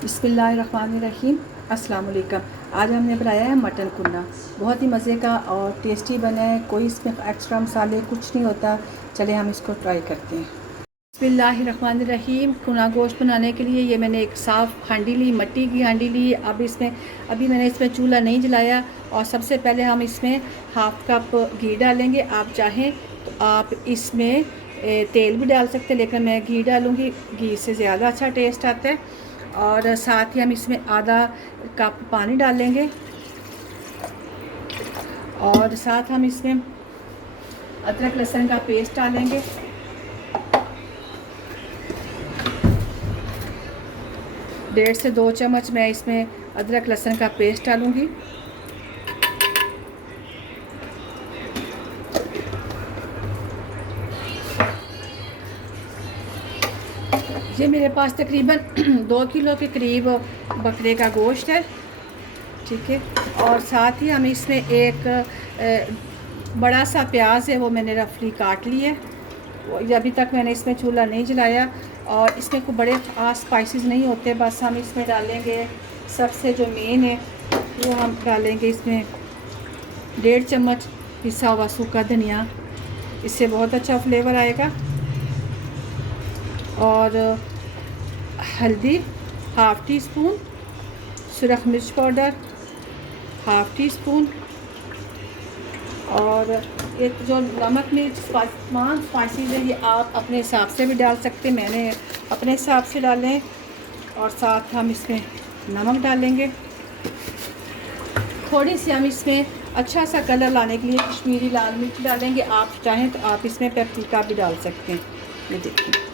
बिस्मिल्लाहिर्रहमानिर्रहीम। अस्सलाम वालेकुम। आज हमने बनाया है मटन कुन्ना। बहुत ही मज़े का और टेस्टी बना है। कोई इसमें एक्स्ट्रा मसाले कुछ नहीं होता। चले हम इसको ट्राई करते हैं। बिस्मिल्लाहिर्रहमानिर्रहीम। कुना गोश्त बनाने के लिए ये मैंने एक साफ़ हांडी ली, मिट्टी की हांडी ली। अभी मैंने इसमें चूल्हा नहीं जलाया। और सबसे पहले हम इसमें हाफ़ कप घी डालेंगे। आप चाहें तो आप इसमें तेल भी डाल सकते हैं, लेकिन मैं घी डालूँगी। घी से ज़्यादा अच्छा टेस्ट आता है। और साथ ही हम इसमें आधा कप पानी डालेंगे। और साथ हम इसमें अदरक लहसुन का पेस्ट डालेंगे। डेढ़ से 2 चम्मच मैं इसमें अदरक लहसुन का पेस्ट डालूँगी। ये मेरे पास तकरीबन 2 किलो के करीब बकरे का गोश्त है, ठीक है। और साथ ही हम इसमें एक बड़ा सा प्याज है, वो मैंने रफली काट ली है। अभी तक मैंने इसमें चूल्हा नहीं जलाया। और इसमें कोई बड़े ख़ास स्पाइसेस नहीं होते। बस हम इसमें डालेंगे, सबसे जो मेन है वो हम डालेंगे इसमें 1.5 चम्मच पिसा हुआ सूखा धनिया। इससे बहुत अच्छा फ्लेवर आएगा। और हल्दी हाफ़ टी स्पून, सुरख मिर्च पाउडर हाफ़ टी स्पून। और एक जो नमक मिर्च तमाम स्पाइसेस है, ये आप अपने हिसाब से भी डाल सकते हैं। मैंने अपने हिसाब से डालें। और साथ हम इसमें नमक डालेंगे। थोड़ी सी हम इसमें अच्छा सा कलर लाने के लिए कश्मीरी लाल मिर्च डालेंगे। आप चाहें तो आप इसमें पेपरिका भी डाल सकते हैं। ये देखिए,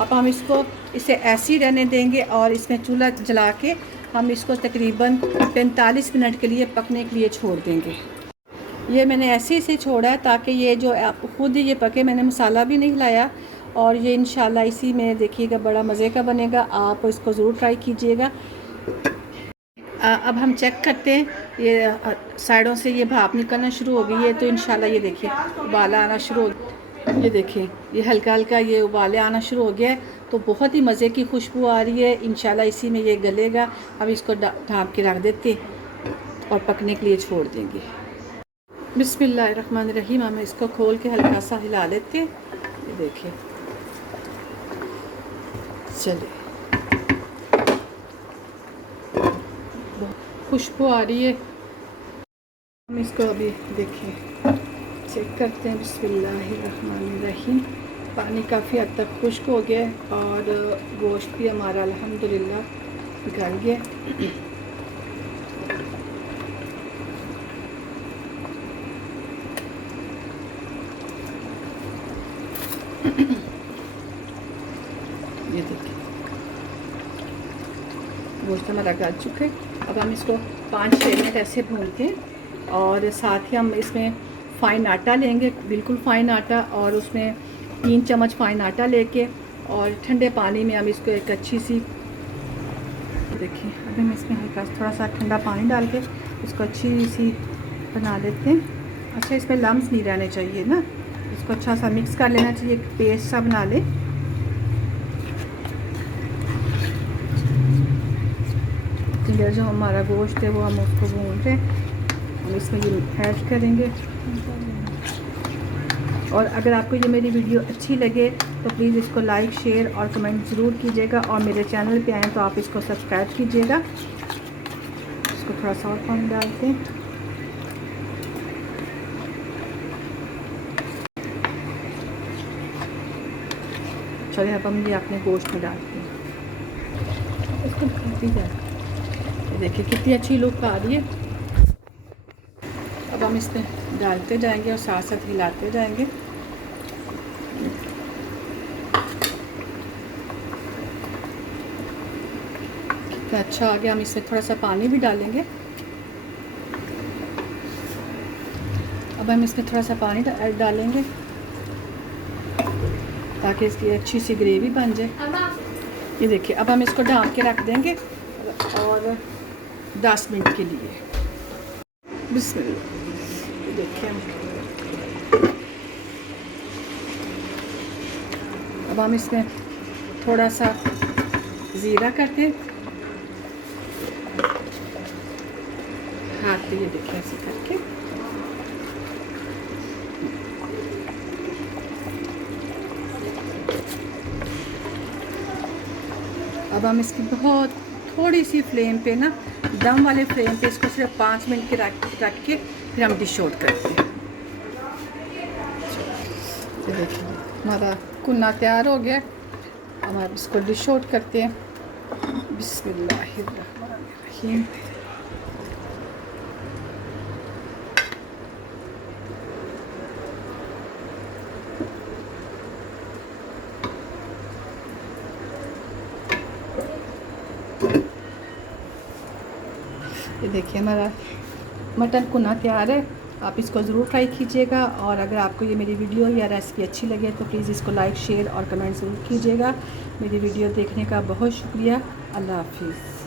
अब हम इसे ऐसे ही रहने देंगे। और इसमें चूल्हा जला के हम इसको तकरीबन 45 मिनट के लिए पकने के लिए छोड़ देंगे। ये मैंने ऐसे ही से छोड़ा है ताकि ये जो खुद ये पके। मैंने मसाला भी नहीं हिलाया। और ये इंशाल्लाह इसी में देखिएगा बड़ा मज़े का बनेगा। आप इसको ज़रूर ट्राई कीजिएगा। अब हम चेक करते हैं। ये साइडों से ये भाप निकलना शुरू हो गई है, तो इंशाल्लाह ये देखिए उबाला आना शुरू हो। ये देखिए, ये हल्का हल्का ये उबाले आना शुरू हो गया है। तो बहुत ही मज़े की खुशबू आ रही है। इंशाल्लाह इसी में ये गलेगा। अब इसको ढाँप के रख देते और पकने के लिए छोड़ देंगे। बिस्मिल्लाहिर्रहमानिर्रहीम। हम इसको खोल के हल्का सा हिला लेते हैं। ये देखिए, चलिए खुशबू आ रही है। हम इसको अभी देखिए चेक करते हैं। बिस्मिल्लाहिर्रहमानिर्रहीम। पानी काफ़ी हद तक खुश्क हो गया है और गोश्त भी हमारा अल्हम्दुलिल्लाह गल गया। ये देखिए, गोश्त हमारा गल चुका है। अब हम इसको 5-6 मिनट ऐसे भूनते हैं। और साथ ही हम इसमें फ़ाइन आटा लेंगे, बिल्कुल फ़ाइन आटा। और उसमें 3 चम्मच फ़ाइन आटा लेके और ठंडे पानी में हम इसको एक अच्छी सी, देखिए अभी हम इसमें हल्का थोड़ा सा ठंडा पानी डाल के इसको अच्छी सी बना लेते हैं। अच्छा, इसमें लम्स नहीं रहने चाहिए ना। इसको अच्छा सा मिक्स कर लेना चाहिए, एक पेस्ट सा बना ले। इधर जो हमारा गोश्त है वो हम उसको भून रहे हैं। हम इसमें ये ऐड करेंगे। और अगर आपको ये मेरी वीडियो अच्छी लगे तो प्लीज़ इसको लाइक, शेयर और कमेंट ज़रूर कीजिएगा। और मेरे चैनल पे आएँ तो आप इसको सब्सक्राइब कीजिएगा। इसको थोड़ा सा और पानी डालते हैं। चलिए अब हम ये अपने गोश्त में डालते हैं। इसको ढकती जाए। देखिए कितनी अच्छी लुक आ रही है। अब हम इसमें डालते जाएंगे और साथ साथ हिलाते जाएंगे। कितना अच्छा आ गया। हम इसमें थोड़ा सा पानी भी डालेंगे। अब हम इसमें थोड़ा सा पानी डालेंगे ताकि इसकी अच्छी सी ग्रेवी बन जाए। ये देखिए, अब हम इसको ढक के रख देंगे और 10 मिनट के लिए। बिस्मिल्लाह। ये देखिए, अब हम इसमें थोड़ा सा ज़ीरा करते, हाथ पे ये देखिए ऐसे करके। अब हम इसकी बहुत थोड़ी सी फ्लेम पे ना, दम वाले फ्लेम पे इसको सिर्फ 5 मिनट के रख के फिर हम डिश आउट करते हैं। तो देखिए हमारा कुन्ना तैयार हो गया। अब हम इसको डिश आउट करते हैं। बिस्मिल्लाहिर्रहमानिर्रहीम। ये देखिए हमारा मटन कुना तैयार है। आप इसको ज़रूर ट्राई कीजिएगा, और अगर आपको ये मेरी वीडियो या रेसिपी अच्छी लगे तो प्लीज़ इसको लाइक, शेयर और कमेंट ज़रूर कीजिएगा। मेरी वीडियो देखने का बहुत शुक्रिया। अल्लाह हाफिज़।